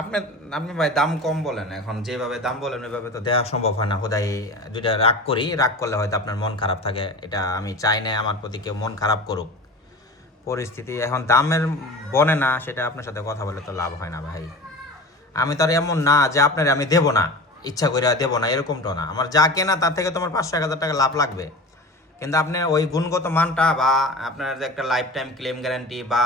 আপনি আপনি ভাই দাম কম বলেন এখন, যেভাবে দাম বলেন ওইভাবে তো দেওয়া সম্ভব হয় না, খোদাই দুইটা রাগ করি, রাগ করলে হয়তো আপনার মন খারাপ থাকে, এটা আমি চাই না আমার প্রতি কেউ মন খারাপ করুক। পরিস্থিতি এখন দামের বনে না, সেটা আপনার সাথে কথা বলে তো লাভ হয় না ভাই। আমি তো আর এমন না যে আপনার আমি দেবো না, ইচ্ছা করে দেবো না, এরকমটা না। আমার যা কেনা তার থেকে তোমার পাঁচশো এক হাজার টাকা লাভ লাগবে। কিন্তু আপনি ওই গুণগত মানটা বা আপনার যে একটা লাইফ টাইম ক্লেম গ্যারান্টি বা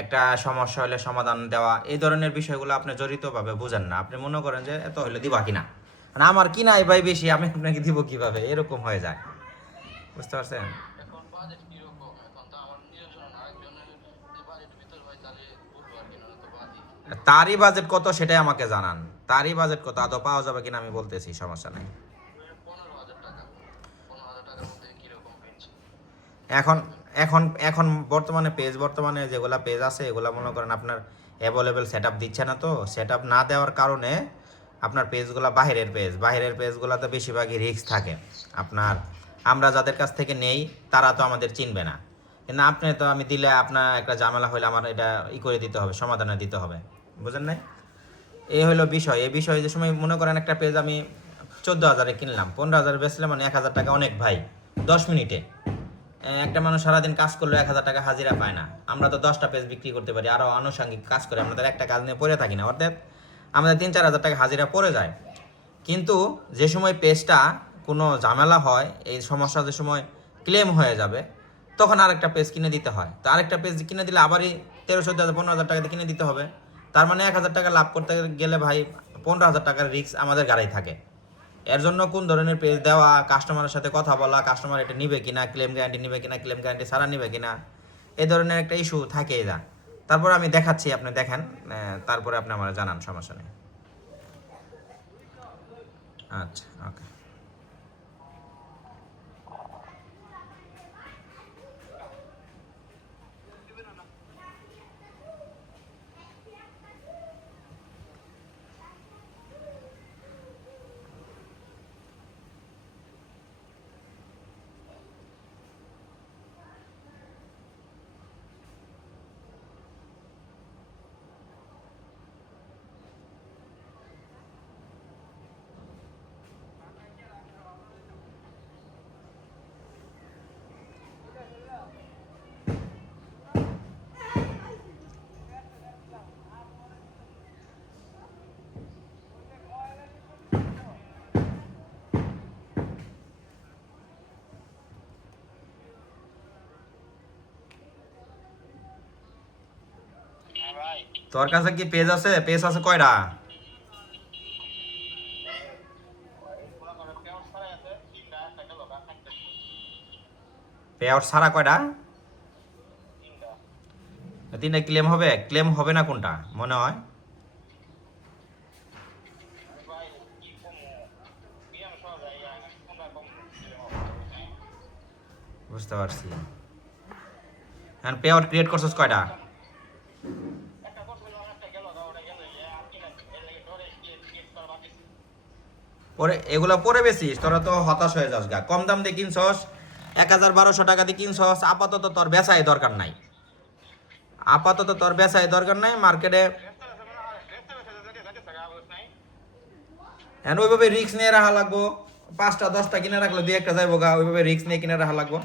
একটা সমস্যা হলে সমাধান দেওয়া এই ধরনের বিষয়গুলো আপনি জড়িতভাবে বুঝেন না। আপনি মনে করেন যে এত হলে দিবা কিনা? মানে আমার কিনাই ভাই বেশি আমি আপনাকে দিব কীভাবে? এরকম হয়ে যায়। বুঝতে পারছেন? কি তারই বাজেট কত সেটাই আমাকে জানান। তারই বাজেট কত আদৌ পাওয়া যাবে কিনা আমি বলতেছি সমস্যা নেই। এখন এখন এখন বর্তমানে পেজ বর্তমানে যেগুলা পেজ আছে, এগুলা মনে করেন আপনার অ্যাভেলেবেল সেট দিচ্ছে না তো। সেট না দেওয়ার কারণে আপনার পেজগুলো বাইরের পেজ বাইরের পেজগুলোতে বেশিরভাগই রিস্ক থাকে। আপনার, আমরা যাদের কাছ থেকে নেই, তারা তো আমাদের চিনবে না। কিন্তু আপনি তো আমি দিলে আপনার একটা ঝামেলা হলে আমার এটা ই করে দিতে হবে, সমাধানে দিতে হবে। বুঝেন নাই? এই হলো বিষয়। এই বিষয়ে যে সময় মনে করেন একটা পেজ আমি চোদ্দ হাজারে কিনলাম, পনেরো হাজারে বেচলে মানে এক হাজার টাকা অনেক ভাই, দশ মিনিটে। একটা মানুষ সারাদিন কাজ করলেও এক হাজার টাকা হাজিরা পায় না। আমরা তো দশটা পেজ বিক্রি করতে পারি আরও আনুষঙ্গিক কাজ করে আমাদের একটা কাজ নিয়ে পড়ে থাকি না। অর্থাৎ আমাদের তিন চার হাজার টাকা হাজিরা পড়ে যায়। কিন্তু যে সময় পেজটা কোনো ঝামেলা হয়, এই সমস্যা যে সময় ক্লেম হয়ে যাবে, তখন আরেকটা পেজ কিনে দিতে হয়। তো আরেকটা পেজ কিনে দিলে আবারই তেরো, চোদ্দ হাজার, পনেরো হাজার টাকা দিয়ে কিনে দিতে হবে। তার মানে এক হাজার টাকা লাভ করতে গেলে ভাই পনেরো হাজার টাকার রিস্ক আমাদের গাড়ি থাকে। এর জন্য কোন ধরনের পেজ দেওয়া কাস্টমারের সাথে কথা বলা কাস্টমার এটা নিবে কিনা ক্লেম গ্যারান্টি নিবে কিনা ক্লেম গ্যারান্টি সারা নিবে কিনা, এই ধরনের একটা ইস্যু থাকে যা। তারপর আমি দেখাচ্ছি, আপনি দেখেন তারপরে আপনি আমার জানান, সমস্যা নেই। আচ্ছা ওকে তোর কাছে কি পেজ আছে? পেজ আছে কয়টা? পে আউট সারা কয়টা? তিনটা ক্লেম হবে। ক্লেম হবে না কোনটা? মনে হয়। বুঝতে পারছি। হ্যাঁ পে আউট ক্রিয়েট করছিস কয়টা? পরে এগুলো পরে বেশিস তোরা তো হতাশ হয়ে যাস গা। কম দাম দিয়ে কিনছস, এক হাজার বারোশো টাকা দিয়ে কিনছস, আপাতত তোর বেচাই দরকার নাই। আপাতত তোর বেচাই দরকার নাই, মার্কেটে হ্যাঁ ওইভাবে রিক্স নিয়ে রাখা লাগবো। পাঁচটা, দশটা কিনে রাখলে দুই একটা যাইবো গা, ওইভাবে রিক্স নিয়ে কিনে রাখা লাগবো।